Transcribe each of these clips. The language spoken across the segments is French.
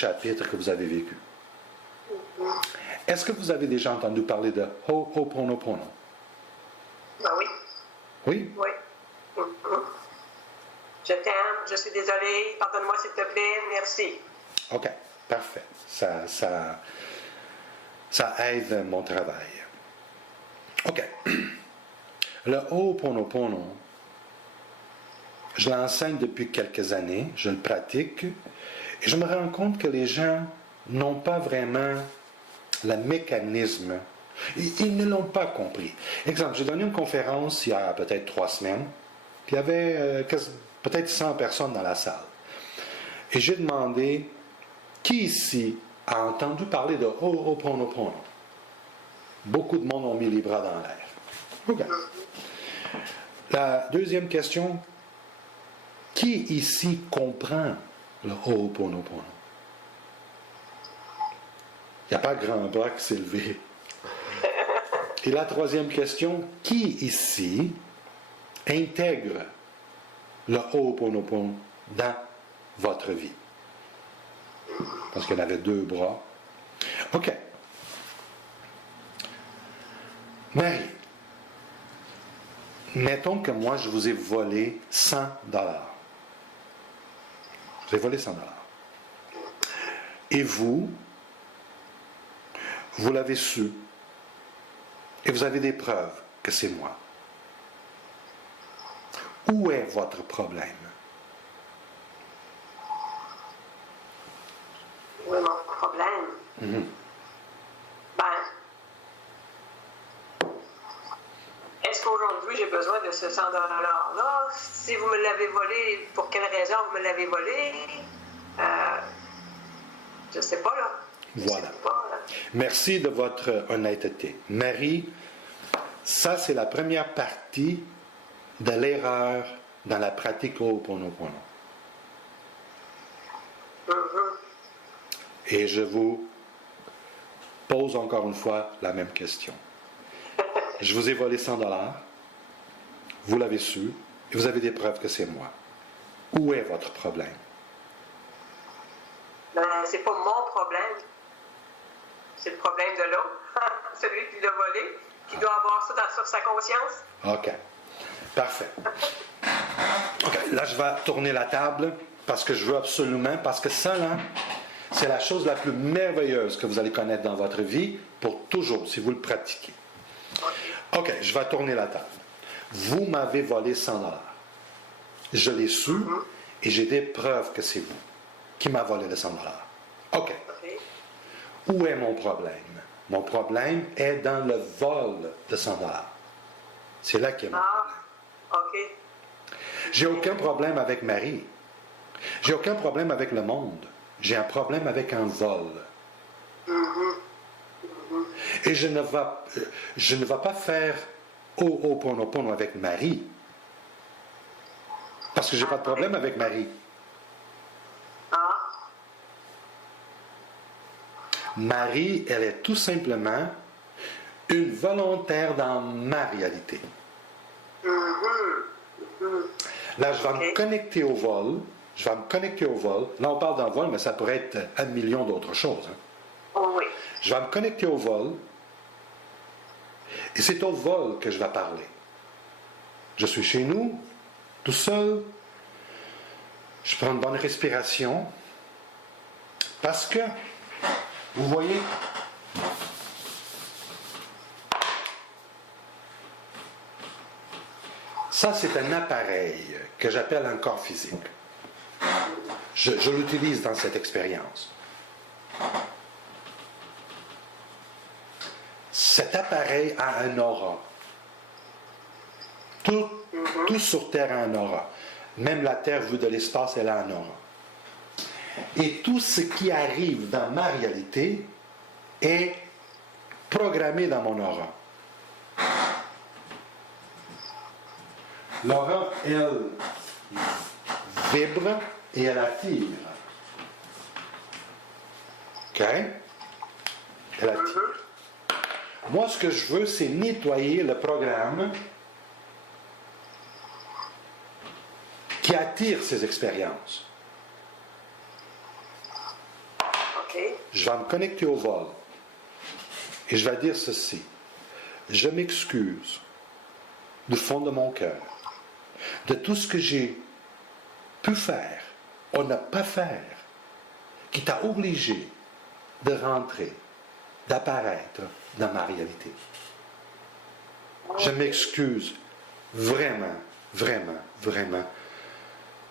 chapitre que vous avez vécu. Est-ce que vous avez déjà entendu parler de Ho'oponopono? Ben oui. Oui? Oui. Je t'aime, je suis désolée, pardonne-moi s'il te plaît, merci. OK, parfait. Ça aide mon travail. OK. Le Ho'oponopono, je l'enseigne depuis quelques années, je le pratique, et je me rends compte que les gens n'ont pas vraiment le mécanisme. Ils ne l'ont pas compris. Exemple, j'ai donné une conférence il y a peut-être 3 semaines, puis il y avait peut-être 100 personnes dans la salle. Et j'ai demandé, qui ici a entendu parler de Ho'oponopono? Beaucoup de monde ont mis les bras dans l'air. OK. La deuxième question, qui ici comprend le Ho'oponopono? Il n'y a pas grand bras qui s'est levé. Et la troisième question, qui ici intègre le Ho'oponopono dans votre vie? Parce qu'il y en avait 2 bras. OK. Marie, mettons que moi, je vous ai volé 100 $. Je vous ai volé 100 $. Et vous l'avez su. Et vous avez des preuves que c'est moi. Où est votre problème? Où est mon problème? Ben, est-ce qu'aujourd'hui j'ai besoin de ce 100 $ là? Si vous me l'avez volé, pour quelle raison vous me l'avez volé? Je ne sais pas, là. Voilà. Merci de votre honnêteté. Marie, ça c'est la première partie de l'erreur dans la pratique Ho'oponopono. Et je vous pose encore une fois la même question. Je vous ai volé 100 $, vous l'avez su, et vous avez des preuves que c'est moi. Où est votre problème? Ben, c'est pas mon problème. C'est le problème de l'autre. Celui qui l'a volé, qui doit avoir ça sur sa conscience. OK. Parfait. OK. Là, je vais tourner la table parce que je veux absolument, parce que ça, là, c'est la chose la plus merveilleuse que vous allez connaître dans votre vie pour toujours, si vous le pratiquez. OK, je vais tourner la table. Vous m'avez volé 100 $. Je l'ai su et j'ai des preuves que c'est vous qui m'a volé les 100 $. OK. Où est mon problème? Mon problème est dans le vol de 100 $. C'est là qu'il y a mon problème. OK. J'ai aucun problème avec Marie. J'ai aucun problème avec le monde. J'ai un problème avec un vol. Et je ne vais pas faire Ho'oponopono avec Marie. Parce que je n'ai pas de problème avec Marie. Marie, elle est tout simplement une volontaire dans ma réalité. Là, je vais me connecter au vol. Là, on parle d'un vol, mais ça pourrait être 1 million d'autres choses. Oui. Je vais me connecter au vol. Et c'est au vol que je vais parler. Je suis chez nous, tout seul. Je prends une bonne respiration. Parce que, vous voyez, ça, c'est un appareil que j'appelle un corps physique. Je l'utilise dans cette expérience. Cet appareil a un aura. Tout sur Terre a un aura. Même la Terre vue de l'espace, elle a un aura. Et tout ce qui arrive dans ma réalité est programmé dans mon aura. L'aura, elle vibre et elle attire. OK? Elle attire. Moi, ce que je veux, c'est nettoyer le programme qui attire ces expériences. OK. Je vais me connecter au vol et je vais dire ceci. Je m'excuse du fond de mon cœur de tout ce que j'ai pu faire ou ne pas faire qui t'a obligé de rentrer, d'apparaître dans ma réalité. Je m'excuse vraiment, vraiment, vraiment,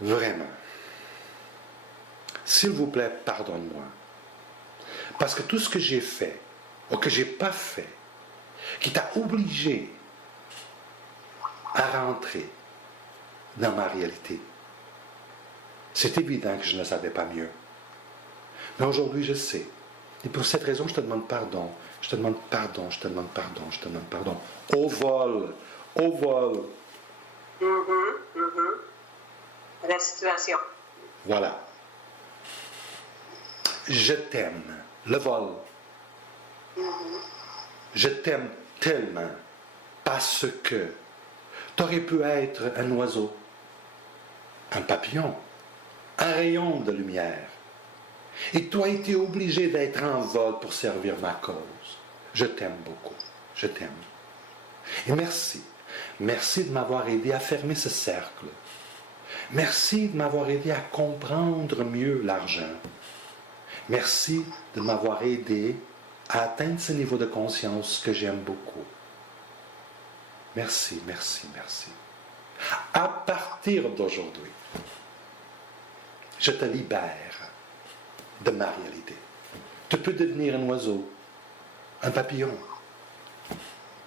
vraiment. S'il vous plaît, pardonne-moi. Parce que tout ce que j'ai fait, ou que je n'ai pas fait, qui t'a obligé à rentrer dans ma réalité, c'est évident que je ne savais pas mieux. Mais aujourd'hui, je sais. Et pour cette raison, je te demande pardon. Je te demande pardon, je te demande pardon, je te demande pardon. Au vol, au vol. La situation. Voilà. Je t'aime. Le vol. Je t'aime tellement parce que tu aurais pu être un oiseau, un papillon, un rayon de lumière. Et tu as été obligé d'être en vol pour servir ma cause. Je t'aime beaucoup. Je t'aime. Et merci. Merci de m'avoir aidé à fermer ce cercle. Merci de m'avoir aidé à comprendre mieux l'argent. Merci de m'avoir aidé à atteindre ce niveau de conscience que j'aime beaucoup. Merci, merci, merci. À partir d'aujourd'hui, je te libère de ma réalité. Tu peux devenir un oiseau, un papillon,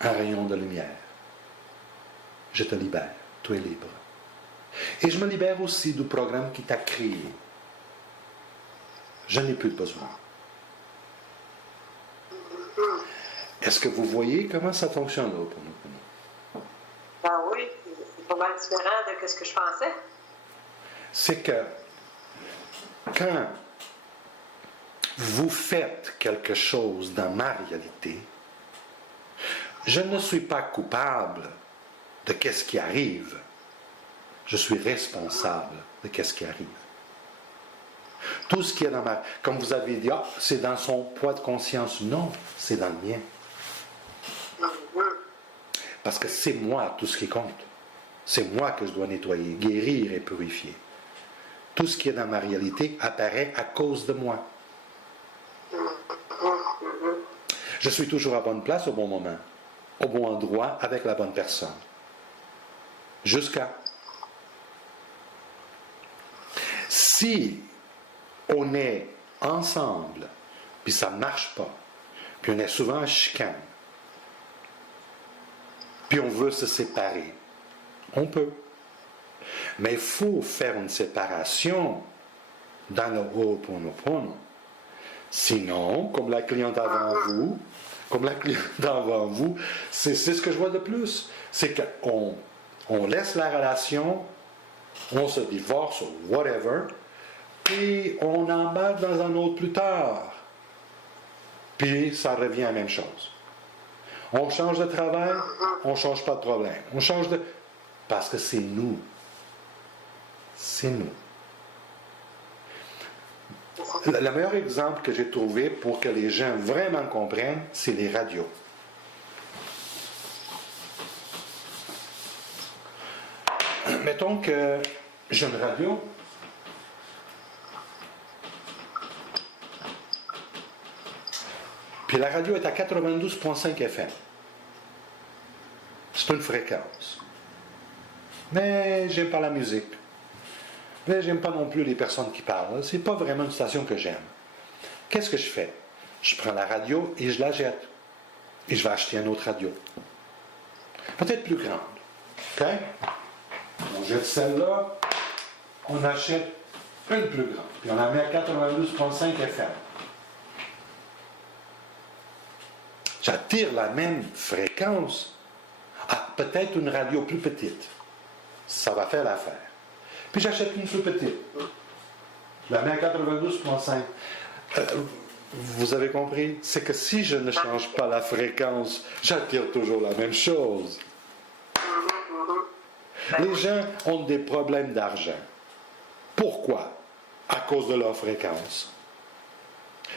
un rayon de lumière. Je te libère, tu es libre. Et je me libère aussi du programme qui t'a créé. Je n'ai plus de besoin. Est-ce que vous voyez comment ça fonctionne là pour nous? Ben oui, c'est pas mal différent de ce que je pensais. C'est que quand vous faites quelque chose dans ma réalité, je ne suis pas coupable de ce qui arrive. Je suis responsable de ce qui arrive. Tout ce qui est dans ma... Comme vous avez dit, c'est dans son poids de conscience. Non, c'est dans le mien. Parce que c'est moi tout ce qui compte. C'est moi que je dois nettoyer, guérir et purifier. Tout ce qui est dans ma réalité apparaît à cause de moi. Je suis toujours à bonne place au bon moment, au bon endroit, avec la bonne personne. Jusqu'à... Si on est ensemble, puis ça ne marche pas, puis on est souvent en chicane, puis on veut se séparer, on peut. Mais il faut faire une séparation dans le Ho'oponopono. Sinon, comme la cliente avant vous, c'est ce que je vois de plus. C'est qu'on laisse la relation, on se divorce ou whatever, puis on embarque dans un autre plus tard. Puis ça revient à la même chose. On change de travail, on ne change pas de problème. On change de... Parce que c'est nous. C'est nous. Le meilleur exemple que j'ai trouvé pour que les gens vraiment comprennent, c'est les radios. Mettons que j'ai une radio. Puis la radio est à 92,5 FM. C'est une fréquence. Mais j'aime pas la musique. Mais j'aime pas non plus les personnes qui parlent. C'est pas vraiment une station que j'aime. Qu'est-ce que je fais? Je prends la radio et je la jette. Et je vais acheter une autre radio. Peut-être plus grande. OK? On jette celle-là. On achète une plus grande. Puis on la met à 92,5 FM. J'attire la même fréquence à peut-être une radio plus petite. Ça va faire l'affaire. Puis j'achète une plus petite. Je la mets à 92,5. Vous avez compris? C'est que si je ne change pas la fréquence, j'attire toujours la même chose. Les gens ont des problèmes d'argent. Pourquoi? À cause de leur fréquence.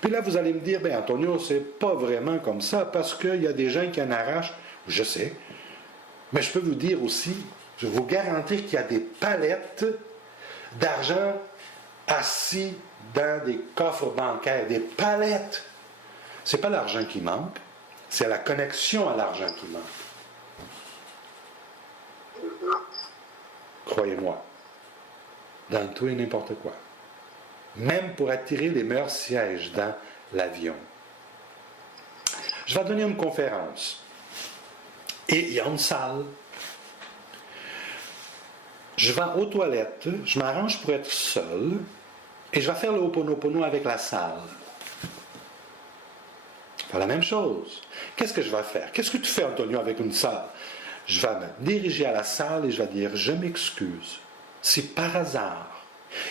Puis là, vous allez me dire, ben Antonio, c'est pas vraiment comme ça, parce qu'il y a des gens qui en arrachent. Je sais. Mais je peux vous dire aussi, je vais vous garantir qu'il y a des palettes d'argent assis dans des coffres bancaires, des palettes. Ce n'est pas l'argent qui manque, c'est la connexion à l'argent qui manque. Croyez-moi, dans tout et n'importe quoi. Même pour attirer les meilleurs sièges dans l'avion. Je vais donner une conférence. Et il y a une salle. Je vais aux toilettes, je m'arrange pour être seul, et je vais faire le Ho'oponopono avec la salle. Faire la même chose. Qu'est-ce que je vais faire? Qu'est-ce que tu fais, Antonio, avec une salle? Je vais me diriger à la salle et je vais dire, je m'excuse. Si par hasard,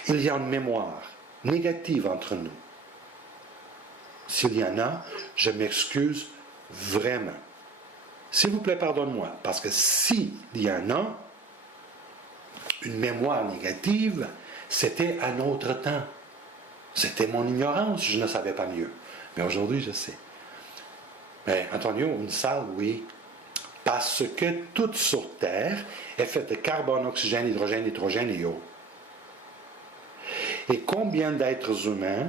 il y a une mémoire négative entre nous, s'il y en a, je m'excuse vraiment. S'il vous plaît, pardonne-moi. Parce que s'il y en a, une mémoire négative, c'était à notre temps. C'était mon ignorance, je ne savais pas mieux. Mais aujourd'hui, je sais. Mais Antonio, une salle, oui. Parce que toute sur Terre est faite de carbone, oxygène, hydrogène, nitrogène et eau. Et combien d'êtres humains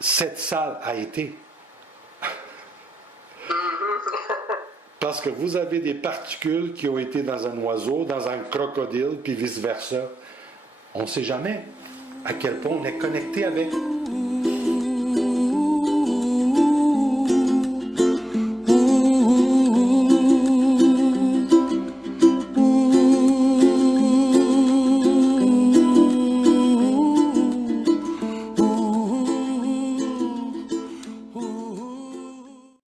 cette salle a été? Parce que vous avez des particules qui ont été dans un oiseau, dans un crocodile, puis vice-versa. On ne sait jamais à quel point on est connecté avec